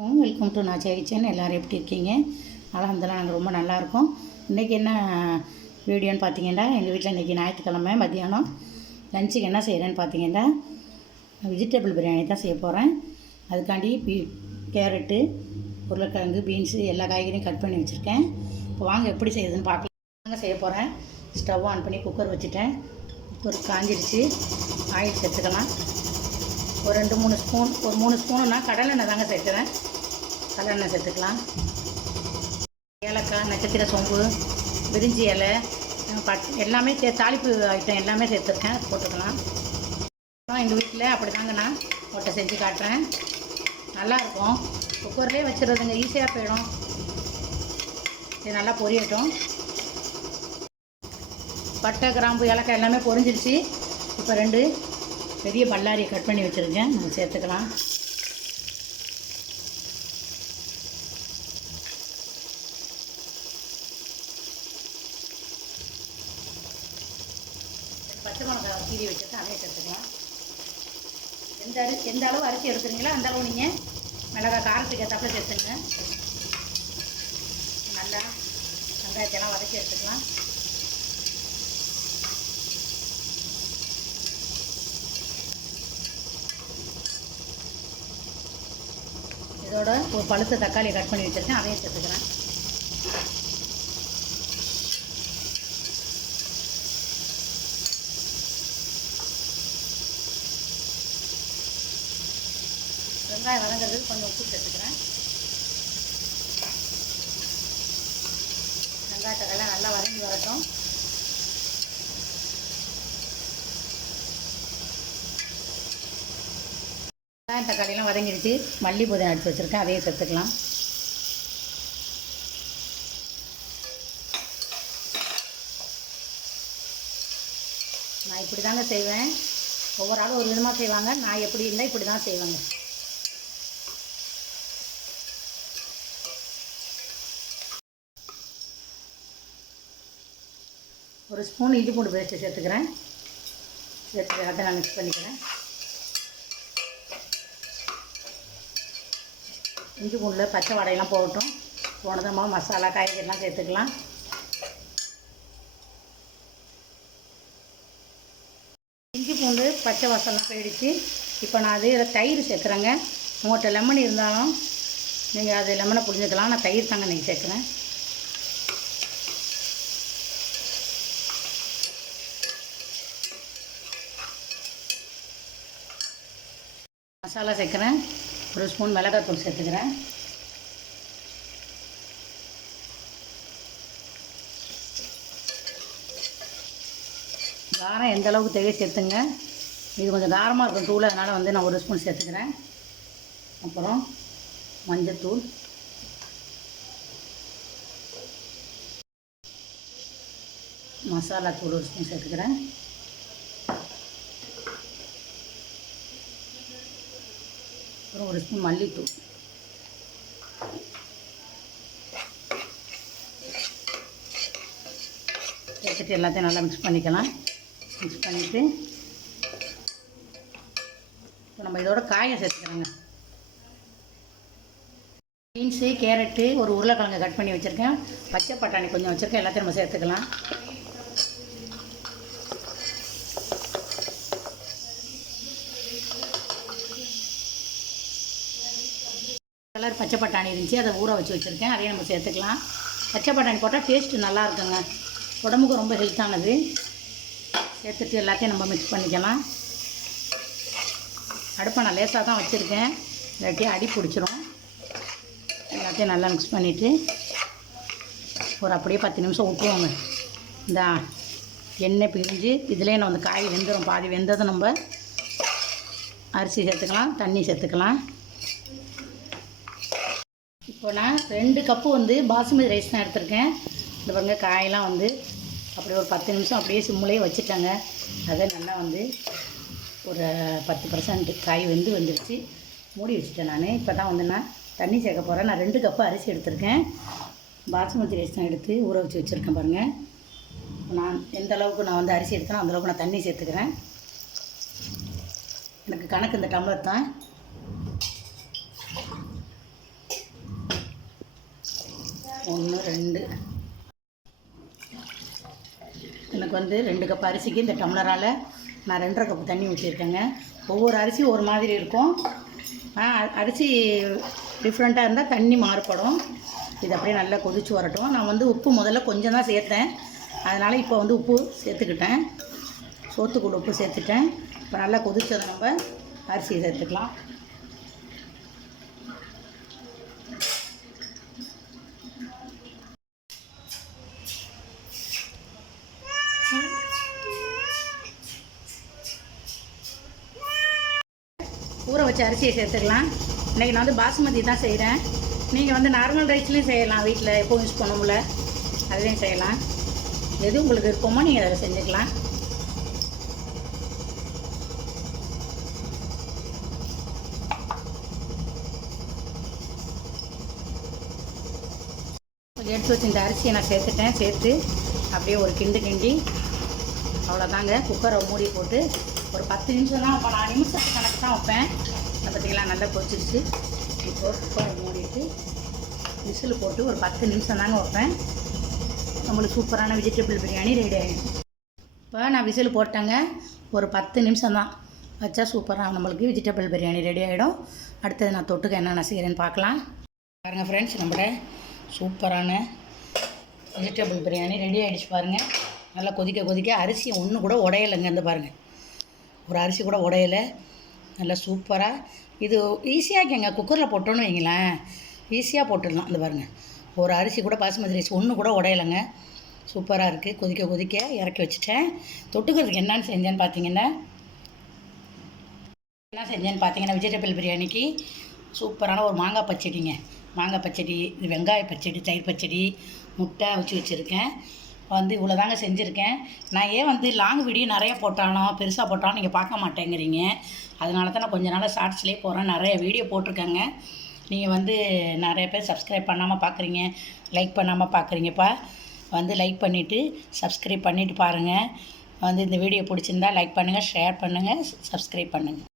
Welcome to நாச்சா kitchen. எல்லோரும் எப்படி இருக்கீங்க? அல்ஹம்துலில்லாஹ் நாங்கள் ரொம்ப நல்லாயிருக்கோம். இன்றைக்கி என்ன வீடியோன்னு பார்த்தீங்கன்னா, எங்கள் வீட்டில் இன்றைக்கி ஞாயிற்றுக்கிழமை மத்தியானம் லஞ்சுக்கு என்ன செய்கிறேன்னு பார்த்தீங்கன்னா, வெஜிடபிள் பிரியாணி தான் செய்ய போகிறேன். அதுக்காண்டி கேரட்டு, உருளைக்கிழங்கு, பீன்ஸு எல்லா காய்கறியும் கட் பண்ணி வச்சுருக்கேன். இப்போ வாங்க எப்படி செய்யுதுன்னு பார்க்கலாம். செய்ய போகிறேன். ஸ்டவ் ஆன் பண்ணி குக்கர் வச்சுட்டேன். குக்கர் காஞ்சிடுச்சு. ஆயில் சேர்த்துக்கலாம். ஒரு 2-3 ஸ்பூன், ஒரு 3 ஸ்பூனுன்னா கடலெண்ணெய் தாங்க சேர்க்குறேன். கடலெண்ணெய் சேர்த்துக்கலாம். ஏலக்காய், நட்சத்திர சோம்பு, பிரிஞ்சி இலை, எல்லாமே தாளிப்பு ஐட்டம் எல்லாமே சேர்த்துருக்கேன். போட்டுக்கலாம். எங்கள் வீட்டில் அப்படி தாங்க நான் ஒட்டை செஞ்சு காட்டுறேன். நல்லாயிருக்கும். குக்கர்லேயே வச்சுருதுங்க, ஈஸியாக போயிடும். இது நல்லா பொரியட்டும். பட்டை, கிராம்பு, ஏலக்காய் எல்லாமே பொரிஞ்சிருச்சு. இப்போ 2 பெரிய பல்லாரியை கட் பண்ணி வச்சுருக்கேன். நம்ம சேர்த்துக்கலாம். பச்சை மிளகாய் கீரி வச்சுட்டு அதையே சேர்த்துக்கலாம். எந்த அளவு அரிசி எடுத்துறீங்களோ அந்த அளவு நீங்கள் மிளகாய் காரத்துக்கு ஏற்றாப்புல சேர்த்துங்க. நல்லா வெங்காயத்தெல்லாம் வதக்கி எடுத்துக்கலாம். இதோட ஒரு பழுத்த தக்காளியை கட் பண்ணி வச்சுருக்கேன். அதையும் சேர்த்துக்கிறேன். வெங்காயம் வதங்கிறதுக்கு கொஞ்சம் உப்பு சேர்த்துக்கிறேன். வெங்காயத்தக்கெல்லாம் நல்லா வதங்கி வரட்டும். வெங்காயம் தக்காளிலாம் வதங்கிடுச்சு. மல்லி புதினா எடுத்து வச்சுருக்கேன். அதையும் சேர்த்துக்கலாம். நான் இப்படி தாங்க செய்வேன். ஒவ்வொரு ஆளும் ஒரு விதமாக செய்வாங்க. நான் எப்படி இருந்தால் இப்படி தான் செய்வாங்க. ஒரு ஸ்பூன் இஞ்சி பூண்டு பேஸ்ட்டு சேர்த்துக்கிறேன். அதை நான் மிக்ஸ் பண்ணிக்கிறேன். இஞ்சி பூண்டில் பச்சை வடையெல்லாம் போகட்டும். போனதமாக மசாலா காய்கறிலாம் சேர்த்துக்கலாம். இஞ்சி பூண்டு பச்சை வாசம்லாம் போயிடுச்சு. இப்போ நான் இதில் தயிர் சேர்க்குறேங்க. உங்கள்கிட்ட லெமன் இருந்தாலும் நீங்கள் அது லெமனை புழிஞ்சிக்கலாம். நான் தயிர் தாங்க நீங்கள் சேர்க்குறேன். மசாலா சேர்க்குறேன். ஒரு ஸ்பூன் மிளகாத்தூள் சேர்த்துக்கிறேன். காரம் எந்த அளவுக்கு தேவை சேர்த்துங்க. இது கொஞ்சம் காரமாக இருக்கும் தூள், அதனால் நான் ஒரு ஸ்பூன் சேர்த்துக்கிறேன். அப்புறம் மஞ்சத்தூள், மசாலா தூள் ஒரு ஸ்பூன் சேர்த்துக்கிறேன். அப்புறம் ஒரு ஸ்பூன் மல்லித்தூள். சேர்த்துட்டு எல்லாத்தையும் நல்லா மிக்ஸ் பண்ணிக்கலாம். மிக்ஸ் பண்ணிவிட்டு இப்போ நம்ம இதோட காயை சேர்த்துக்கிறோங்க. பீன்ஸு, கேரட்டு, ஒரு உருளைக்கிழங்கு கட் பண்ணி வச்சுருக்கேன். பச்சை பட்டாணி கொஞ்சம் வச்சுருக்கேன். எல்லாத்தையும் நம்ம சேர்த்துக்கலாம். கலர் பச்சை பட்டாணி இருந்துச்சு, அதை ஊற வச்சு வச்சுருக்கேன். அதையும் நம்ம சேர்த்துக்கலாம். பச்சை பட்டாணி போட்டால் டேஸ்ட்டு நல்லா இருக்குங்க. உடம்புக்கு ரொம்ப ஹெல்த்தானது. சேர்த்துட்டு எல்லாத்தையும் நம்ம மிக்ஸ் பண்ணிக்கலாம். அடுப்பை நான் லேசாக தான் வச்சுருக்கேன், இல்லாட்டி அடி பிடிச்சிரும். எல்லாத்தையும் நல்லா மிக்ஸ் பண்ணிவிட்டு ஒரு அப்படியே 10 நிமிஷம் விட்டுருவோங்க. இந்த எண்ணெய் பிரிஞ்சு இதிலே நான் வந்து காய் வெந்துடும். பாதி வெந்ததை நம்ம அரிசி சேர்த்துக்கலாம், தண்ணி சேர்த்துக்கலாம். இப்போ நான் 2 கப்பு வந்து பாசுமதி ரைஸ் தான் எடுத்திருக்கேன். இந்த பாருங்க, காயெல்லாம் வந்து அப்படியே ஒரு 10 நிமிஷம் அப்படியே சிம்முலேயே வச்சுட்டாங்க. அதை நல்லா வந்து ஒரு 10% காய் வந்துருச்சு. மூடி வச்சுட்டேன் நான். இப்போ தான் வந்து நான் தண்ணி சேர்க்க போகிறேன். நான் 2 கப்பு அரிசி எடுத்திருக்கேன். பாசுமதி ரைஸ் தான் எடுத்து ஊற வச்சு வச்சுருக்கேன் பாருங்கள். நான் எந்த அளவுக்கு நான் வந்து அரிசி எடுத்தேனோ அந்தளவுக்கு நான் தண்ணி சேர்த்துக்கிறேன். எனக்கு கணக்கு இந்த டம்ளர் தான். 1 2 எனக்கு வந்து 2 கப் அரிசிக்கு இந்த டம்ளரால் நான் 2.5 கப் தண்ணி ஊற்றிருக்கேங்க. ஒவ்வொரு அரிசியும் ஒரு மாதிரி இருக்கும். அரிசி டிஃப்ரெண்ட்டாக இருந்தால் தண்ணி மாறுபடும். இது அப்படியே நல்லா கொதித்து வரட்டும். நான் வந்து உப்பு முதல்ல கொஞ்சம் தான் சேர்த்தேன், அதனால் இப்போ வந்து உப்பு சேர்த்துக்கிட்டேன். சோத்துக்குள்ள உப்பு சேர்த்துட்டேன். இப்போ நல்லா கொதித்ததை நம்ம அரிசியை சேர்த்துக்கலாம். ஊற வச்ச அரிசியை சேர்த்துக்கலாம். இன்றைக்கி நான் வந்து பாசுமதி தான் செய்கிறேன். நீங்கள் வந்து நார்மல் ரைஸ்லேயும் செய்யலாம், வீட்டில் எப்போவும் யூஸ் பண்ணமுல அதுலேயும் செய்யலாம். எது உங்களுக்கு விருப்பமோ நீங்கள் அதில் செஞ்சுக்கலாம். எடுத்து வச்சு இந்த அரிசியை நான் சேர்த்துட்டேன். சேர்த்து அப்படியே ஒரு கிண்டி அவ்வளோதாங்க. குக்கரை மூடி போட்டு ஒரு 10 நிமிஷம் தான். இப்போ நான் நிமிஷத்துக்கு கணக்கு தான் வைப்பேன். அதை பற்றிக்கலாம் நல்லா கொதிச்சிருச்சு. இப்போ குக்கரை மூடிட்டு விசில் போட்டு ஒரு 10 நிமிஷம் தாங்க வைப்பேன். நம்மளுக்கு சூப்பரான வெஜிடபிள் பிரியாணி ரெடி ஆகிடும். இப்போ நான் விசில் போட்டேங்க. ஒரு 10 நிமிஷம் தான் வச்சா சூப்பராக நம்மளுக்கு வெஜிடபிள் பிரியாணி ரெடி ஆகிடும். அடுத்தது நான் தொட்டுக்க என்னென்ன செய்கிறேன்னு பார்க்கலாம். பாருங்கள் ஃப்ரெண்ட்ஸ், நம்மளோட சூப்பரான வெஜிடபிள் பிரியாணி ரெடி ஆகிடுச்சு பாருங்கள். நல்லா கொதிக்க அரிசி ஒன்று கூட உடையலைங்க. இந்த பாருங்கள், ஒரு அரிசி கூட உடையலை. நல்லா சூப்பராக இது ஈஸியாக கேங்க. குக்கரில் போட்டோன்னு வைங்களேன், ஈஸியாக போட்டுடலாம். இந்த பாருங்கள், ஒரு அரிசி கூட பாசுமதி ரைஸ் ஒன்று கூட உடையலைங்க. சூப்பராக இருக்குது. கொதிக்க இறக்கி வச்சுட்டேன். தொட்டுக்கிறதுக்கு என்னென்னு செஞ்சேன்னு பார்த்தீங்கன்னா வெஜிடபிள் பிரியாணிக்கு சூப்பரான ஒரு மாங்காய் பச்சடிங்க. மாங்காய் பச்சடி, இது வெங்காய பச்சடி, தயிர் பச்சடி, முட்டை வச்சு வச்சுருக்கேன். வந்து இவ்வளோ தாங்க செஞ்சுருக்கேன். நான் ஏன் வந்து லாங் வீடியோ நிறைய போட்டாலும் பெருசாக போட்டாலும் நீங்கள் பார்க்க மாட்டேங்கிறீங்க. அதனால தான் நான் கொஞ்ச நாளாக ஷார்ட்ஸ்லேயே போகிறேன். நிறைய வீடியோ போட்டிருக்கேங்க. நீங்கள் வந்து நிறைய பேர் சப்ஸ்கிரைப் பண்ணாமல் பார்க்குறீங்க, லைக் பண்ணாமல் பார்க்குறீங்கப்பா. வந்து லைக் பண்ணிவிட்டு சப்ஸ்கிரைப் பண்ணிவிட்டு பாருங்கள். வந்து இந்த வீடியோ பிடிச்சிருந்தா லைக் பண்ணுங்கள், ஷேர் பண்ணுங்கள், சப்ஸ்கிரைப் பண்ணுங்கள்.